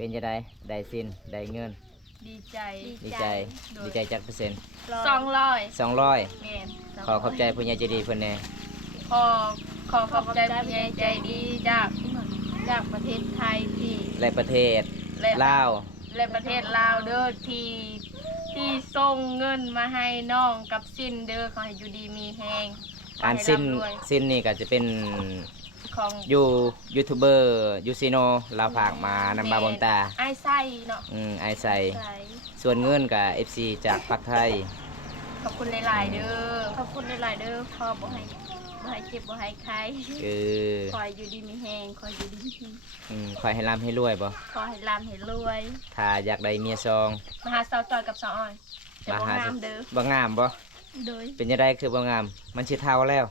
เป็นจะได้สิ้นได้เงินดีใจดีใจดีใจจักเปอร์เซ็นต์200 200แม่น ขอขอบใจผู้ใหญ่ใจดีเพิ่นแน่ ขอขอบใจผู้ใหญ่ใจดีจากประเทศไทยที่ และประเทศลาว และประเทศลาวเด้อที่ส่งเงินมาให้น้องกับสิ้นเด้อขอให้อยู่ดีมีแฮง อ่านสิ้นนี่ก็จะเป็น ของ ยูทูบเบอร์ยูซิโนลาวฝากมานำบาบอมตา ไอ้ไส้เนาะ ไอใส่ส่วนเงินกับ FC จากภาคไทย ขอบคุณหลายๆเด้อขอบคุณหลายๆเด้อพ่อบ่ให้เจ็บบ่ให้ใครคอยอยู่ดีมีแฮงคอยอยู่ดีมีแฮงคอยให้ร่ำให้รวยบ่ขอให้ร่ำให้รวย ถ้าอยากได้เมียซอง มาหาสาวจอยกับสาวอ้อยแต่บ่งามเด้อ บ่งามบ่ โดย เป็นยังไงคือบ่งามมันสิเท่าแล้ว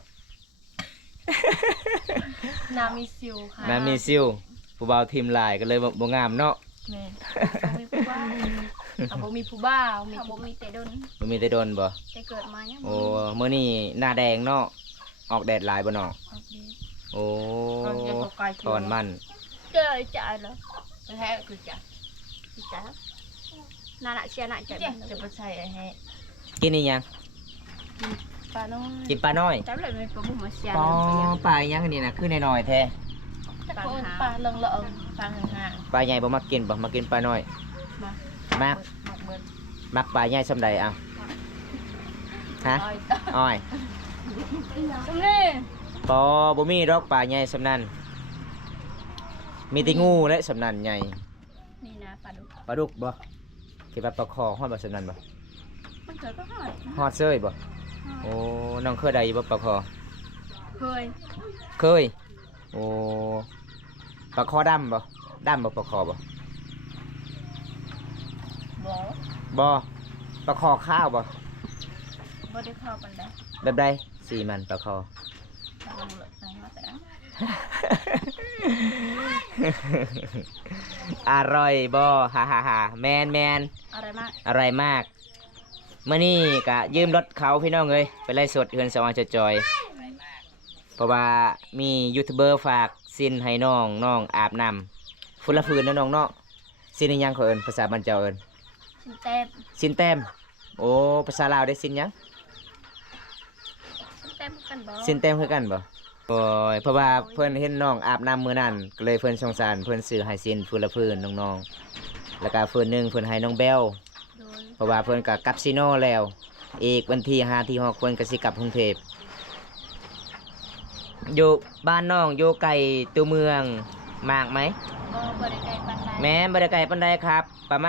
นามีซิวค่ะน้ามีซิวผู้บ่าวทีมหลายก็เลยบ่งามเนาะแม่บ่มีผู้บ่าวบ่มีผู้บ่าวบ่มีแต่ดน บ่มีแต่โดนบ่แต่เกิดมายัง โอ้มื้อนี้หน้าแดงเนาะออกแดดหลายบ่เนาะโอ้ถอนมันเจอจ่าเหรอแท้คือจ่าน่าละเชียน่าจะไปใส่ไอ้แฮ กินอีหยัง ปลาน้อย กินปลาน้อย จับเลยมันปลาบุ้มมาเชีย ปลาอีหยังอันนี้น่ะคือน้อยๆแท้ ปลาเลิงปลาห่าง ปลาใหญ่บ่มักกินบ่มักกินปลาน้อย ๆ มักมักปลาใหญ่ซำใดเอ้าฮะอ้อย นี่ บ่มีดอกปลาใหญ่สำนั้นมีแต่งูและสำนั้นใหญ่ นี่นะปลาดุก ปลาดุกบ่คิดว่าปลาคอฮอดบ่สำนั้นบ่ มันเกิดก็หอด ฮอดเซยบ่โอ้น้องเคยได้อยู่บ่ปลาคอ เคย โอ้ปลาคอดำบ่ดำบ่ปลาคอบ่ บ่ บ่ปลาคอข้าวบ่ ได้เข้าปันได้ แบบใดสีมันปลาคอ ปลาลงเหลือใส่มาแต่ละ อร่อยบ่ฮ่าฮ่าฮ่าแมนอะไรมาก อร่อยมากเมื่อนี้กะยืมรถเขาพี่น้องเลยไปไล่สดเฮือนสว่างจอยเพราะว่ามียูทูบเบอร์ฝากซินให้น้องอาบน้ำฝุ่นละฟืนนะน้องเนาะซินอีหยังเขาเอิ้นภาษาบ้านเจ้าเอิ้น ชินแต้ม โอ้ภาษาลาวได้ซินหยัง แต้มกันบ่ ซินแต้มคือกันบ่โอ้ยเพราะว่าเพิ่นเห็นน้องอาบน้ำมื้อนั้นก็เลยเพิ่นสงสารเพิ่นซื้อให้ซินฝุ่นละฟืนน้องๆแล้วก็ฟืนหนึงเพิ่นให้น้องแบล โดย เพราะว่าเพิ่นก็กลับซิโนแล้ว อีกวันที่5ที่6เพิ่นก็สิกลับกรุงเทพอยู่บ้านน้องอยู่ไกลตัวเมืองมากไหม บ่ได้ไกลปานใด แม่บ่ได้ไกลปานใดครับ ประม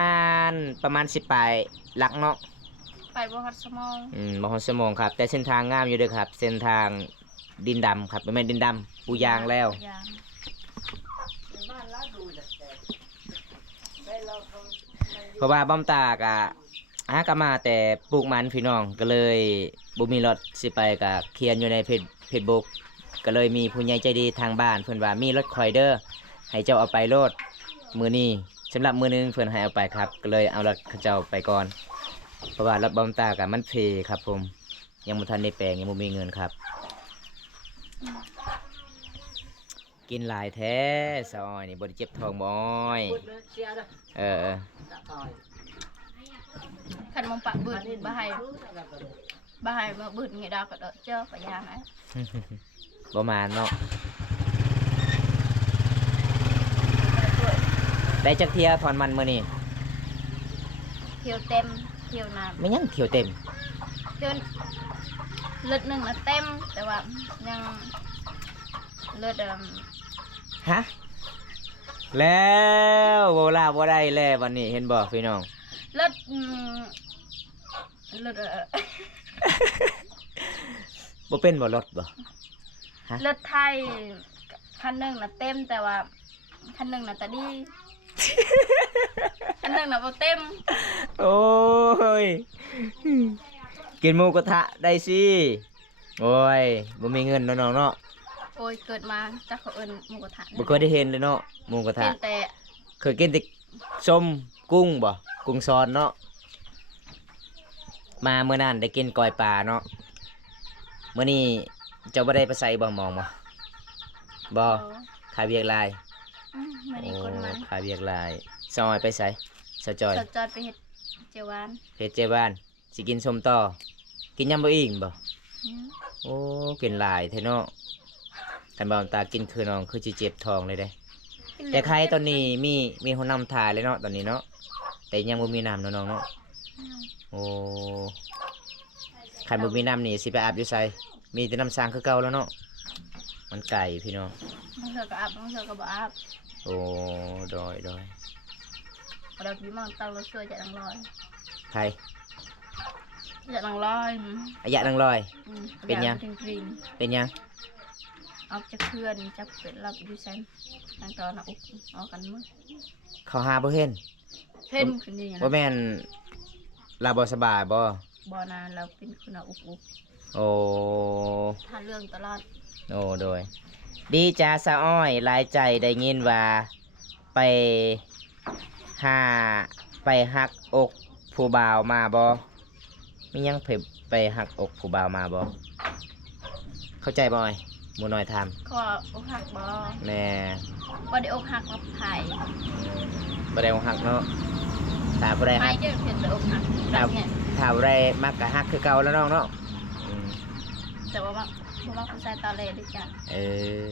าณ10ปลายหลักเนาะ ไปบ่ฮอดสมอง บ่ฮอดชั่วโมงครับ แต่เส้นทางงามอยู่เด้อครับ เส้นทางดินดำครับบ่แม่นดินดำปูยางแล้ว เพราะว่าบ้อมตากะหากะมาแต่ปลูกมันพี่น้องก็เลยบ่มีรถสิไปกะเขียนอยู่ในเพจบุ๊กก็เลยมีผู้ใหญ่ใจดีทางบ้านเพิ่นว่ามีรถคอยเด้อให้เจ้าเอาไปโลดมื้อนี้สำหรับมื้อนึงเพิ่นให้เอาไปครับก็เลยเอารถเขาเจ้าไปก่อนเพราะว่ารถบ้อมตากะมันเพครับผมยังบ่ทันได้แปลงยังบ่มีเงินครับกินหลายแท้ซอยนี่บ่ได้เจ็บท้องบ่อ้อยคันมองปะบึดบ่ให้มาบึดไงดาวก็เจอปะยานะ ประมาณเนาะได้จักเที่ยถอนมันมื้อนี้ เที่ยวเต็มเที่ยวน้ ไม่ยังเที่ยวเต็ม ำเที่ยวเลือดหนึ่งนะเต็มแต่ว่ายังเลือดฮะแล้วโบราบ่ได้แล้ววันนี้เห็นบ่พี่น้อง เลือดเลือด บ่เป็นบ่รถบ่ฮะ เลือดไทยคันหนึ่งนะเต็มแต่ว่าคันหนึ่งนะตะดี คันหนึ่งนะบ่เต็ม โอ้ยกินหมูกระทะได้สิโอ้ยบ่มีเงินเนาะน้องเนาะ โอ้ยเกิดมาจากเขาเอิ้นหมูกระทะ บ่เคยได้เห็นเลยเนาะหมูกระทะ เป็นแต่ เคยกินแต่ส้มกุ้งบ่กุ้งซอนเนาะมาเมื่อนั้นได้กินก้อยปลาเนาะมื้อนี้เจ้าบ่ได้ไปใส่บ่หมองบ่ถ่ายเวียกลาย บ ไม่ได้กดมัน พาเวียกหลายซอยไปไสสะจอย สดจอดไปเฮ็ดเจยวาน เฮ็ดเจ้บ้านสิกินส้มต่อกินยำบ่อิ่มบ่ เนี่ย โอ้กินหลายแท้เนาะคันบ่ตากินคือน้องคือสิเจ็บท้องเลยเด้แต่ใครตอนนี้มีคนนำทายเลยเนาะตอนนี้เนาะแต่ยังบ่มีน้ำเนาะน้องเนาะโอ้คันบ่มีน้ำนี่สิไปอาบอยู่ไสมีแต่น้ำสร้างคือเก่าแล้วเนาะมันไก่พี่น้อง บางเทื่อก็อาบบางเทื่อก็บ่อาบ โอ้ดอย เราพี่มังตังเราช่วยจะดังลอย ไผ จะดังลอย อายะนางลอย เป็นยัง ถึงกรีน เป็นยัง เอาจะเคลื่อนจะเป็นรับอยู่เซนทางตอนอุกเอากันมั้ง เขาหาบ่เห็น เห็นขึ้นนี่ บ่ นะ แม่นลาบ่สบายบ่ บ่นานเราเป็นคนเอาอุก โอ้ ถ้าเรื่องตลอด โอ้โดยดีจ้าสะอ้อยหลายใจได้ยินว่าไปหาไปหักอกผู้บ่าวมาบ่มียังไปหักอกผู้บ่าวมาบ่เข้าใจบ่อ้อยหมู่น้อยถาม ก็อกหักบ่ แม่ บ่ได้อกหักกับไผ่ บ่ได้อกหักเนาะถ้าบ่ได้ ไผ่ หัก จะเห็นแต่อกหักแบบเนี้ย ถ้าบ่ได้มักก็หักคือเก่าแล้วน้องเนาะอืม แต่ว่าบ่มักผู้ชายตาเลยด้วยจ้ะ เออ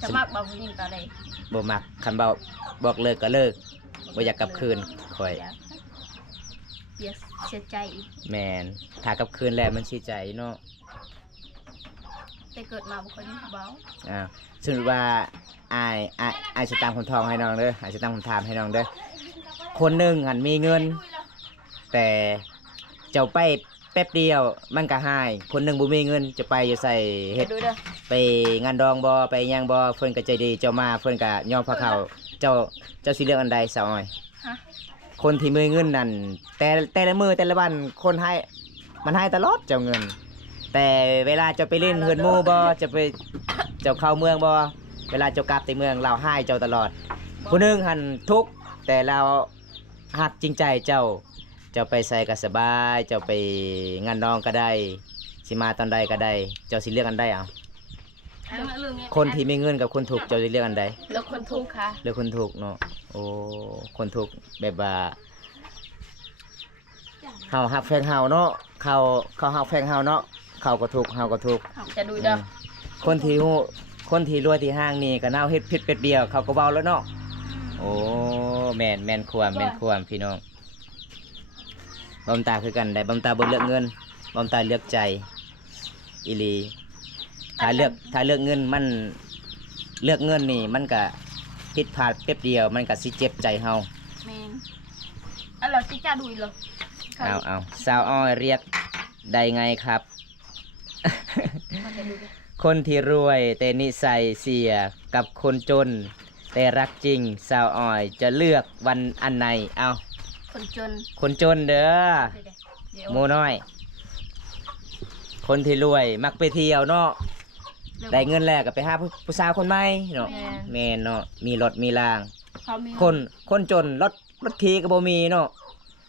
จะมักบ่ผู้หญิงตาเลย บ่มักคันบอกเลิกก็เลิกบ่อยากกลับคืนข่อย เสียเสียใจอีก แม่นถ้ากลับคืนแล้วมันสิใจเนาะ แต่เกิดมาบ่เคยมีผู้เบา สมมติว่าอายจะตามคนทองให้น้องเด้ออายจะตามคนทามให้น้องเด้อคนหนึ่งหันมีเงิน แต่เจ้าไปแป๊บเดียวมันก็หายคนหนึ่งบ่มีเงินจะไปอยู่ใส่ ไป เฮ็ด ดูเด้อ ไปงานดองบ่ไปหยังบ่เพิ่นก็ใจดีเจ้ามาเพิ่นก็ยอมพาเขาเจ้าสิเลือกอันใดสาวอ้อย ฮะ คนที่มีเงินนั่นแต่ละมื้อแต่ละวันคนให้มันให้ตลอดเจ้าเงิน แต่เวลาจะไปเล่นเฮือนหมู่บ่จะไปเจ้าเข้าเมืองบ่เวลาเจ้ากลับไปเมืองเราให้เจ้าตลอด ผู้หนึงหันทุกข์แต่เราหักจริงใจเจ้าไปใส่ก็สบายเจ้าไปงานน้องก็ได้สิมาตอนใดก็ได้ เจ้าสิเลือกอันใดเอาคนที่มีเงินกับคนถูกข์เจ้าสิเลือกอันใด แล้วคนทุกข์ค่ะ เลือกคนถูกข์เนาะโอ้คนถูกข์แบบว่าเฮาฮักแฟนเฮาเนาะเขาฮักแฟนเฮาเนาะเขาก็ถูกข์เฮาก็ถูกข์ จะดูเด้อ คนที่ฮู้คนที่รวยที่ห้างนี่ก็น่าเฮ็ดผิดเป็ดเดียวเขาก็เว้าแล้วเนาะโอ้แม่นความพี่น้องบำตาคือกันได้บำตาบ่เลือกเงินบำตาเลือกใจอีหลีถ้าเลือกเงินมันเลือกเงินนี่มันก็ผิดพลาดเป็ดเดียวมันก็สิเจ็บใจเฮา แม่นอันเราสิจ้าดูอีกเหรอ เอาสาวอ้อยเรียกได้ไงครับ มันจะดูดิ คนที่รวยแต่นิสัยเสียกับคนจน แต่รักจริงสาวอ้อยจะเลือกวันอันไหนเอา คนจน คนจนเด้อ เดี๋ยว หมูน้อย คนที่รวยมักไปเที่ยวเนาะได้เงินแล้วก็ไปหาผู้สาวคนใหม่เนาะแม่นเนาะมีรถมีราง เขามี คนจนรถขี่ก็บ่มีเนาะ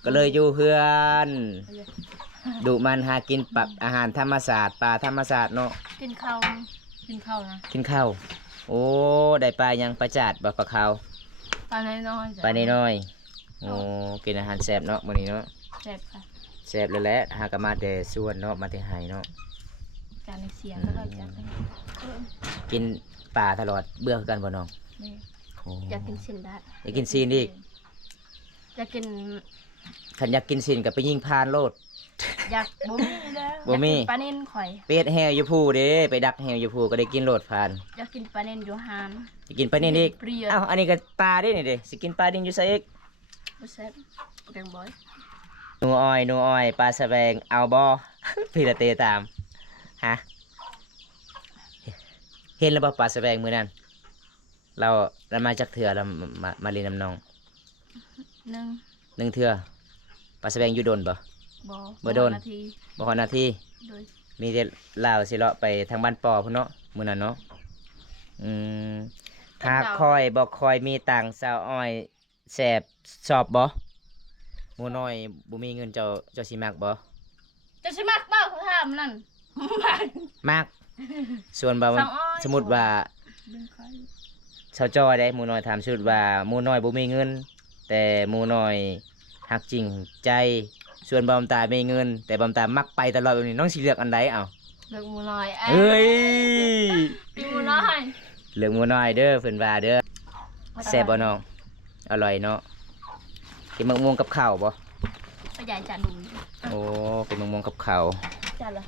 ก็เลยอยู่เฮือนดุมันหากินปรับอาหารธรรมศาสตร์ปลาธรรมศาสตร์เนาะ กินข้าวนะ กินข้าวโอ้ได้ปลายังปลาจาดบ่ปลาขาว ปลาน้อยๆจ้ะ ปลาน้อยๆโอ้กินอาหารแซ่บเนาะมื้อนี้เนาะ แซ่บค่ะ แซ่บเลยแหละหากนมาแต่ส่วนเนาะมาแต่ไห้เนาะ จานในเสียงแล้วก็จะเป็น กินปลาตลอดเบื่อคือกันบ่น้อง นี่ โอ้ อยากกินสินได้ อยากกินซีนอีก อยากกิน คันอยากกินซีนก็ไปยิงพานโลด อยากบ่มีแล้ว บ่มี อยากกินปลาเน้นข่อย เป็ดแฮวอยู่ผู้เด้ไปดักแฮวอยู่ผู้ก็ได้กินโลดพาน อยากกินปลาเน้นอยู่หาน สิกินปลานิ่นอีก เปรี้ยว เอ้าอันนี้ก็ปลาเด้นี่เด้สิกินปลานิ่นอยู่ไสอีก บ่แซ่บเรียงบ่อย หนูอ้อยปลาสะแบงเอาบ่ พี่ละเตตามฮะเห็นแล้วบ่ปลาสะแบงมื้อนั้นเรามาจากเถื่อเรามาเรียนน้ำน้อง หนึ่ง 1เถื่อปลาสะแบงอยู่โดนบ่ บ่โดน นาที บ่ฮอดนาที โดย มีแต่ลาวสิเลาะไปทางบ้านปอพุ่นเนาะมื้อนั้นเนาะอืมถ้าคอยบ่คอยมีตังค์สาวอ้อยแสบสอบบ่หมู่น้อยบ่มีเงินเจ้าสิมักบ่ จะสิมักบ่เขาถามนั่น มักส่วนบ่า สาวอ้อย สมมุติว่า ดึงใคร ชาวจอยได้หมูน้อยถามชุดว่าหมูน้อยบ่มีเงิน แต่หมูน้อยหักจริงใจส่วนบอมตามีเงิน แต่บอมตามักไปตลอดแบบนี้น้องสิเลือกอันใดเอา เลือกหมูน้อย เฮ้ย หมูน้อย เลือกหมูน้อยเด้อเพิ่นว่าเด้อแซ่บบ่น้องอร่อยเนาะกินมะม่วงกับข้าวบ่ ก็ใหญ่จัดดู โอ้กินมะม่วงกับข้าว จัดเลย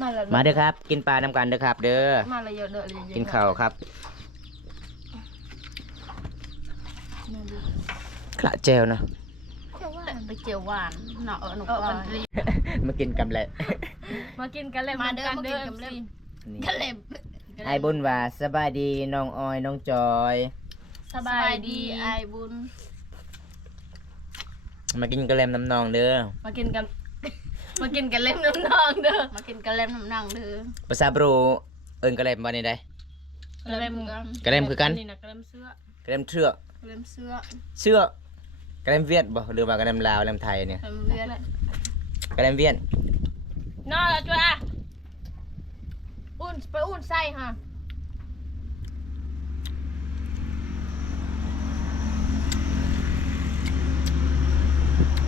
มาเลย มาเด้อครับ กินปลาน้ำกันเด้อครับ เด้อ มาเลยเยอะเด้อเลย กินข้าวครับกระเจวนะ ไปเจียวหวานเนาะหนูมันรี มากินกันแหละ มากินกันเลยมาเด้อมากินกันเลยกันเลย ไอ้บุญว่าสบายดีน้องออยน้องจอย สบายดีไอ้บุญ มากินกระเลมน้ำนองเด้อ มากินกัน มากินกันเล่มน้ำนองเด้อมากินกันเล่มน้ำนองเด้อ ภาษาบรูเอิ้นกระเลมบ่นี่ได้ กระเล่มกัน กระเลมคือกัน นี่นะกระเล่มเสื้อก ระเลมเชือก กระเล่มเสื้อ เชือกกระเลมเวียดบ่หรือว่ากระเลมลาวกระเลมไทยเนี่ย กระเล่มเวียด กระเลมเวียด นอนแล้วจ้ะอุ่นไปอุ่นใส่ฮะ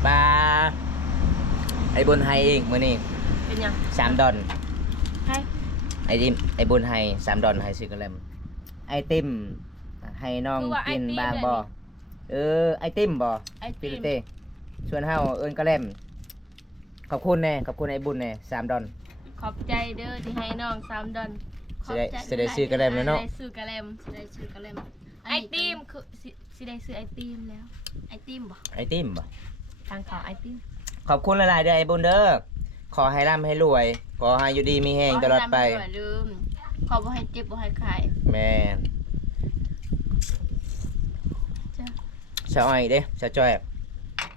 ปลาไอ้บุญไฮเองมื้อนี้ เป็นยัง 3 ดอน ให้ ไอ้ดิมไอ้บุญไฮ3 ดอนให้ซื้อกระเลมไอติมให้น้องกินบางบ่ไอติมบ่ ไอ้ ปิ ตี โลเต้ชวนเฮาเอิ้นกระเลมขอบคุณแน่ขอบคุณไอ้บุญแน่3 ดอน ขอบใจเด้อที่ให้น้อง3 ดอน สิได้ซื้อกระเล่มแล้วเนาะ ได้ซื้อกระเล่มสิได้ซื้อกระเล่มไอติมคือสิได้ซื้อไอติมแล้วไอติมบ่ ไอติมบ่ ทางเขาไอติม ขอบคุณหลายๆเด้อไอ้บุญเด้อขอให้ร่ำให้รวย ขอให้อยู่ดีมีแห้งตลอดไป ขอให้ร่ำรวยลืมขอบ่ให้เจ็บบ่ให้ไข้ แม่น จ้ะ สาวอ้อยเด้สาวจ้อย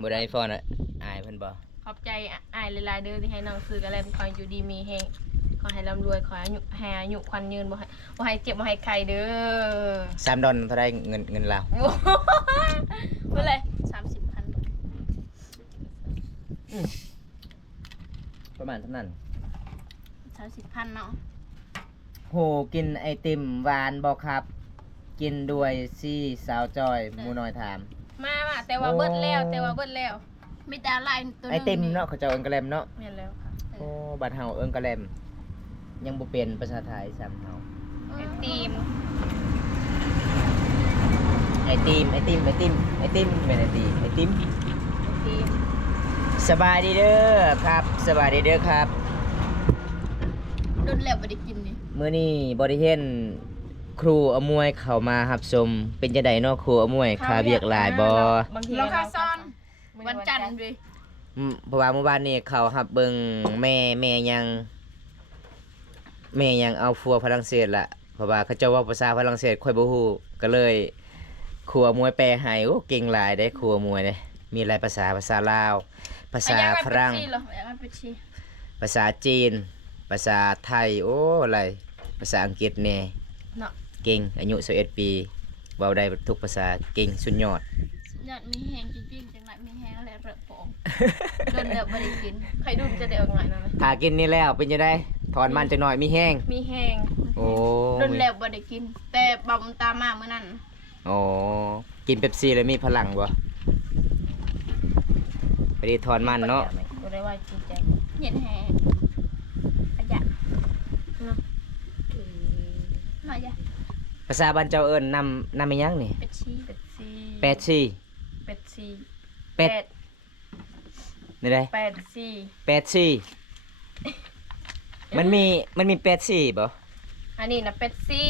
บ่ได้ฟอนอ่ะอายเพิ่นบ่ ขอบใจอ้ายหลายๆเด้อที่ให้น้องซื้อกระเล่มขอให้อยู่ดีมีแฮงขอให้ร่ำรวยขอให้อายุควันยืนบ่ให้เจ็บบ่ให้ไข้เด้อ 3 ดอนเท่าได้เงินลาว โอ้เมื่อไร30,000 ประมาณเท่านั้น 30,000เนาะ โหกินไอติมหวานบ่ครับ กินด้วยสิสาวจ้อยหมูน้อยถาม มาแต่ว่าเบิดแล้วมีแต่ลายตัวนึง ไอติมเนาะเขาเจ้าเอิ้นกระแลมเนาะ แม่นแล้วค่ะ โอ้บัดเฮาเอิ้นกระแลมยังบ่เป็นภาษาไทยซ้ำเฮา ไอติม ไอติมเป็นไอติมไอติม ไอติม สบายดีเด้อครับ สบายดีเด้อครับ โดนแล้วบ่ได้กินนี่ มื้อนี้บ่ได้เห็นครูอมวยเข้ามารับชมเป็นจังไดเนาะครูอมวยค่าเวียกหลายบ่ บางทีเราค่าซ่อนวันจันทร์ด้วย เพราะว่าเมื่อวานนี้เขารับเบิ่งแม่ยังเอาฟัวฝรั่งเศสล่ะเพราะว่าเขาเจ้าเว้าภาษาฝรั่งเศสค่อยบ่ฮู้ก็เลยครูอมวยแปลให้โอ้เก่งหลายเด้ครูอมวยเด้มีหลายภาษาลาวภาษาฝรั่ง ภาษาจีน ภาษาไทย โอ้อะไรภาษาอังกฤษแน่ เนาะ เก่ง อายุ11 ปีเว้าได้ทุกภาษา เก่งสุดยอด ยอดมีแฮงจริงๆจังไรมีแฮงแล้วเระโปงโดนแล้วบ่ได้กินใครดูจะได้เอาง่ายนั่นนะ ถ้ากินนี่แล้วเป็นจังได๋ถอนมันจักหน่อยมีแห้ง มีแฮง โอ้ โดนแล้วบ่ได้กิน แต่บำตามมาเมื่อนั้น โอ้กินเป๊ปซี่แล้วมีพลังบ่ไปดีถอนมันเนาะ บ่ได้ว่าจริงใจเย็นแฮงอาจารย์เนาะมาจ้ะ ภาษาบ้านเจ้าเอิ้นนำอีหยังนี่ เป็ดชี แปดซี่ เป็ดชี เป็ดนี่ได้ เป็ดชี แปดซี่มันมีแปดซี่บ่ อันนี้นะเป็ดชี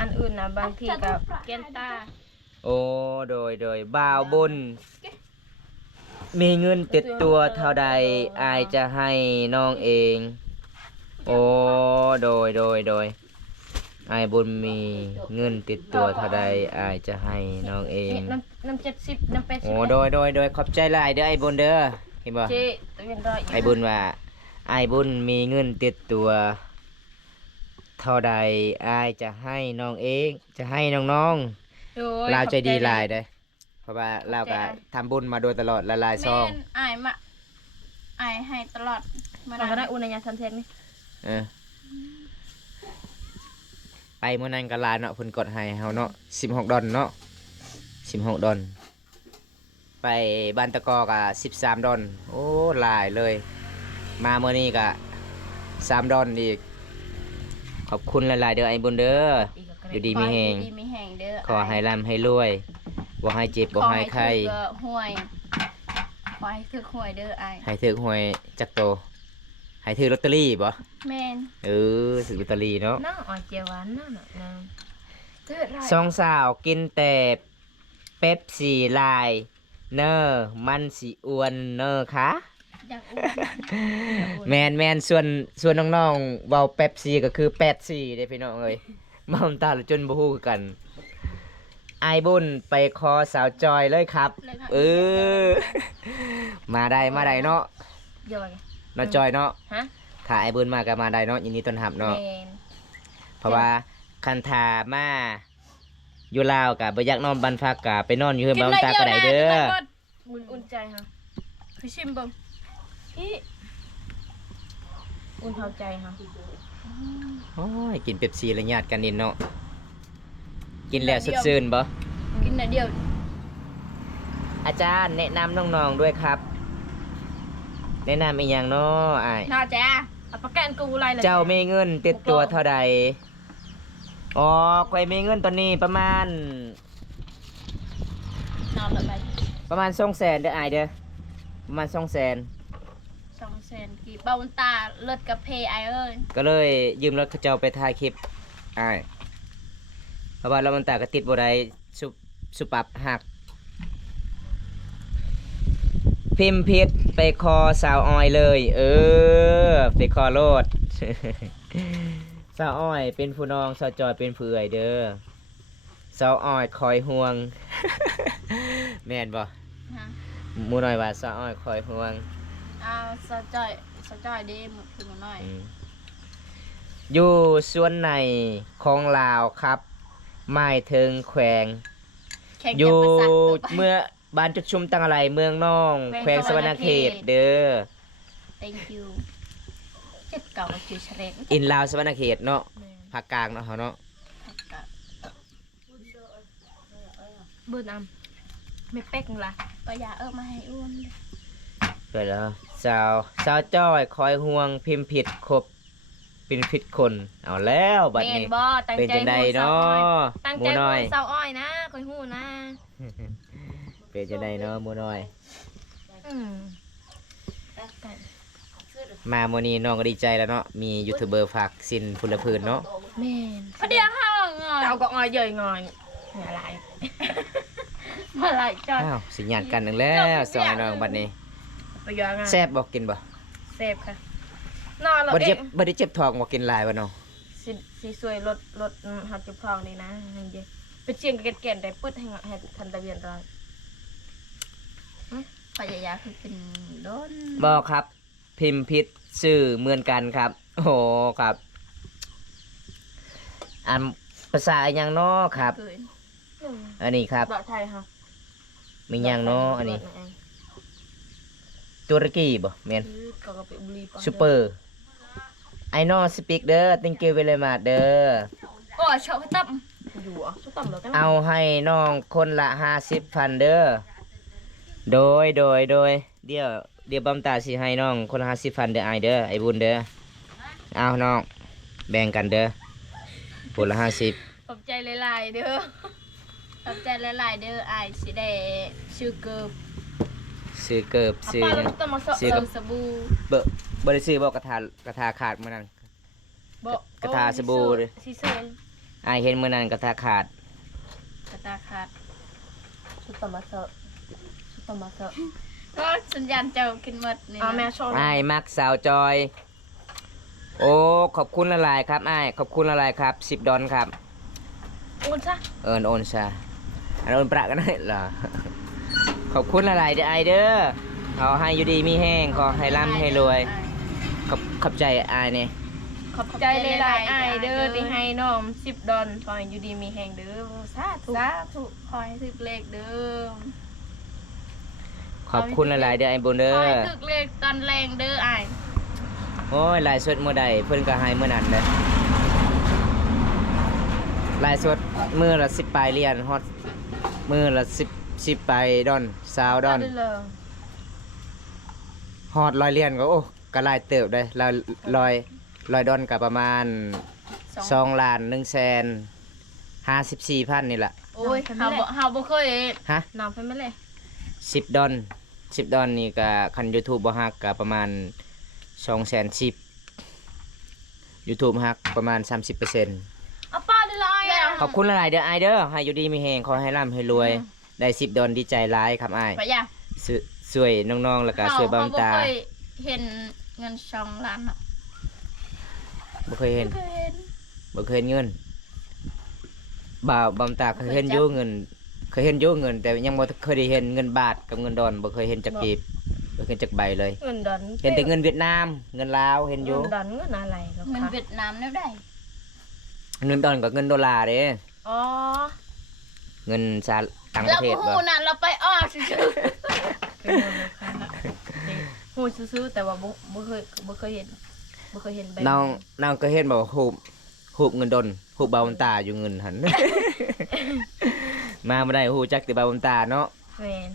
อันอื่นนะบางทีกับเกนตา โอ้โดยบ่าวบุญมีเงินติดตัวเท่าใดอายจะให้น้องเอง โอ้โดยอายบุญมีเงินติดตัวเท่าใดอายจะให้น้องเอง น้ำ70น้ำเป็ด โอ้โดยขอบใจหลายเด้อไอ้บุญเด้อเห็นบ่ เจ๊ตะเวนร้อย ไอ้บุญว่าไอ้บุญมีเงินติดตัวเท่าใดอายจะให้น้องเองจะให้น้องๆลาวใจดีหลายเด้อเพราะว่าลาวก็ทำบุญมาโดยตลอดละลายซอง แม่นอายมาอายให้ตลอดมาก็ได้อุณยาสันเทนนี่ เออ ไปเมื่อนั้นก็ลาเนาะเพิ่นกดให้เฮาเนาะ16 ดอลเนาะ16 ดอลไปบ้านตะกอก็13 ดอลโอ้หลายเลย มาเมื่อนี้ก็3 ดอลอีกขอบคุณหลายๆเด้อไอ้บุญเด้ออยู่ดีมีแฮง อยู่ดีมีแหงเด้อ ขอให้ร่ำให้รวยบ่ให้เจ็บบ่ให้ไข้ ขอให้ถึกห่วยขอให้ถึกห่วยเด้ออ้าย ให้ถือหวยจักโตให้ถือลอตเตอรี่บ่ แม่น ถือลอตเตอรี่เนาะ น้าอ่อนเจียวหวานน่ะนะ ถือไร สองสาวกินแต่เป๊ปซี่ลายเนอมันสิอ้วนเนอคะ อยากอ้วน แมนส่วนน้องๆเว้าเป๊ปซี่ก็คือ84เด้พี่น้องเอ้ยมาหตาละจนบ่ฮู้คือกันไอายบุญไปคอสาวจอยเลยครับ มาได้เนาะ ย่อย เนาะจอยเนาะ ฮะ ถ้าไอายบุญมาก็มาได้เนาะยินดีต้อนรับเนาะ แมน เพราะว่าคันทามาอยู่ลาวกับบ่อยากนอนบ้านพักกับไปนอนอยู่เฮือนบ้านตาก็ได้เด้อ อุ่นใจฮะ คือชิมเบิ่งพี่ อุ่นเข้าใจฮะ โอ้ยกินเป๊ปซี่แล้วญาติกันนินเนาะกินแล้วสดชื่นบ่ กินแต่เดียว อาจารย์แนะนำน้องๆด้วยครับ แนะนำอีหยังเนาะอ้าย น่าจะ เอาประกันกูไรเลย เจ้ามีเงินติดตัวเท่าใดอ๋อข่อยมีเงินตอนนี้ประมาณ นอนละไป 200,000เด้ออ้ายเด้อประมาณ200,000 200,000กี่เบาตาเลิศกับเพย์ไอเอ้ย ก็เลยยืมรถเขาเจ้าไปถ่ายคลิปอ้ายเพราะว่าเรามันตากระติดบ่ได้สุปรับหักพิมพ์ผิดไปคอสาวอ้อยเลย ไปคอโลด สาวอ้อยเป็นผู้น้องสาวจอยเป็นผู้เอื่อยเด้อสาวอ้อยคอยห่วง แม่นบ่ ฮะ หมู่น้อยว่าสาวอ้อยคอยห่วง เอาสะจอยดีหมดคือหนูน้อย อยู่ส่วนในของลาวครับหมายถึงแขวง แข่ง อ จะ ยู่ ประสาทตัวไป เมื่อบ้านจุดชุมตั้งอะไรเมืองน้องแขวงสวรรณเขตเด้อ thank you เจ็ดเก่ากับคิวเฉลง อินลาวสวรรณเขตเนาะภาคกลางเนาะเฮาเนาะ เบิร์นำไม่เป๊กล่ะ ก็อย่ามาให้อ้วนเลย ไปแล้วสาวจ้อยคอยห่วงพิมพ์ผิดครบเป็นผิดคนเอาแล้วบัด เมน นี้ บ่ตั้ง เป็น ใจ จังไดเนาะ ตั้ง ห ใจ มูน้อย เสาวอ้อยนะคอยหู้นะ เป็นจังไดเนาะหมูน้อย อืม มามื้อนี้น้องก็ดีใจแล้วเนาะมียูทูบเบอร์ฝากสินพลพืนเนาะ แมน พอเดียวห้างเงย เอาก็งอยเยยงอยอะไร มาไหลจอย อ้าวสิญาติกันนึงแล้วสองไอ้น้องบัดนี้ ไปยองงาน แซ่บบ่กินบ่ เซฟค่ะนอนเรา บ่ได้ เอ เจ็บ ง บ่ได้เจ็บท้องบ่กินหลายบ่เนาะ สีสวยรถหัดจุบทองนี่นะยังเยไปเชียงกับเก่นได้เปิดให้ทันตะเวียนรอย พยายามคือเป็นโดน บ่ครับ พิมพ์ผิดชื่อเหมือนกันครับ โอ้โหครับอันภาษาอหยังเนาะครับ เกิน อันนี้ครับ ดอกไทยค่ะ มีหยังเนาะอันนี้ตุรกีบ่แม่น ก็ไปบุรี ซูเปอร์ I know speak เด้อ thank you very much เด้อ โอ้ชอบตับ อยู่อ่ะชุดต่ำเราแต่ เอาให้น้องคนละ50,000เด้อโดยเดี๋ยวบำตาสิให้น้องคนละ50,000เด้อไอเด้อไอบุญเด้อเอาน้องแบ่งกันเด้อคนละ50 ขอบใจหลายๆเด้อขอบใจหลายๆเด้ออ้ายสิได้ชื่อเกิบ ซื้อเกิบซื้อ ป้า หยัง เราต้องมาสอบ ซื้อ เติ กับ มสบู่ บ่ได้ซื้อบ่กระทาขาดมื้อนั้น กระทาสบู่เลย ซีเซน ไอายเห็นมื้อนั้นกระทาขาด กระตาขาด ชุดต่ำมาเสอะชุดต่ำมาเสอะ ก็สัญญาณเจ้าขึ้นหมดนี่ เอาแม่ นะ ชอบ ไอ้ายมักสาวจอย โอ้ขอบคุณละลายครับไอ้ายขอบคุณละลายครับ10 ดอลครับ อุ่นซะ โอนซะอันโอนประกันได้เหรอ ขอบคุณละลายเด้อไอายเด้อขอให้อยู่ดีมีแห้งขอให้ร่ำให้รวยขอบใจไอ้ายเนี่ย ขอบใจหลายๆอ้ายเด้อที่ให้น้อง10 ดอลขอให้อยู่ดีมีแหงเด้อสาธุ สาธุคอยถึกเลขเด้อ ขอบคุณละลายเด้อไอ้บุญเด้ ค อ อยถึกเลขตอนแรงเด้ออ้าย โอ้ยหลายสุดเมื่อใดเพิ่นก็ให้เมื่อนั้นเลย ลายสดมือละ10ปลายเหรียญฮอดมือละ10ปลายดอน20ดอน ได้เลย ฮอด100เหรียญก็โอ้ก็หลายเติบได้100ดอนก็ประมาณ2ล้าน1แสน54,000นี่ล่ะ โอ้ยเฮาบ่เคย ฮะ นำไปไม่เลย 10ดอน10ดอนนี่ก็คัน YouTube บ่ฮักก็ประมาณ210,000 YouTube ฮักประมาณ 30% เอาป้าได้เลยอ่ะ ขอบคุณหลายๆเด้อไอายเด้อให้อยู่ดีมีแฮงขอให้ร่ำให้รวยได้10ดอนดีใจหลายครับอ้าย ไปย่า ช่วยน้องๆแล้วก็ช่วยบำตา เฮบ่เคยเห็นเงิน2ล้านอ่ะ บ่เคยเห็น เคยเห็น บ่เคยเห็นเงินบ่าวบำตาเคยเห็นอยู่เงินเคยเห็นอยู่เงิน แต่ยังบ่เคยได้เห็นเงินบาทกับเงินดอนบ่เคยเห็นจักกีบบ่เคยเห็นจักใบเลย เงินดอน เห็นแต่เงินเวียดนามเงินลาวเห็นอยู่ เงินดอนเงินอะไรหรอ เงิน คะ เวียดนามแนวใด เงินดอนกับเงินดอลลาร์เด้ อ๋อ เงินสหรัฐต่างป เรา ระเทศ บ่ บ่ ฮู้น่ะเราไปออกซื่อ เป็นเงินเลยค่ะหูซื้อๆแต่ว่าบ่เคยเห็นใบ น้องก็เห็นบ่ฮูบเงินดอนฮูบบาวบำตาอยู่เงินหั่น มาบ่ได้ฮู้จักแต่บาวบำตาเนาะ แม่น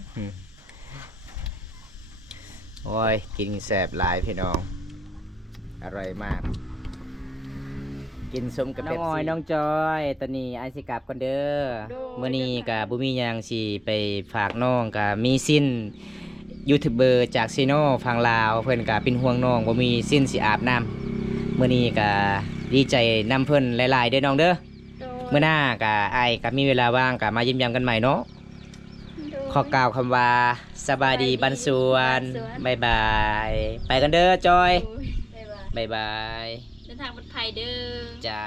โอ้ยกินแสบหลายพี่น้องอร่อยมาก กินสมกับน้องออยน้องจอยตอนนี้ไอสิกลับกันเด้อมื้อนี้ก็บ่มีหยังสิไปฝากน้องก็มีสิ้นยูทูบเบอร์จากซีโน่ฝั่งลาวเพิ่นก็เป็นห่วงน้องบ่มีสิ้นสิอาบน้ำมื้อนี้ก็ดีใจนำเพิ่นหลายๆเด้อน้องเด้อ ๆ มื้อหน้าก็ไอก็มีเวลาว่างก็มาเยี่ยมยามกันใหม่เนาะ ขอกล่าวคำว่าสบายดีบันสวนบายบาย ไปกันเด้อจอย บ๊ายบาย บายบาย เดินทางปลอดภัยเด้อ จ้า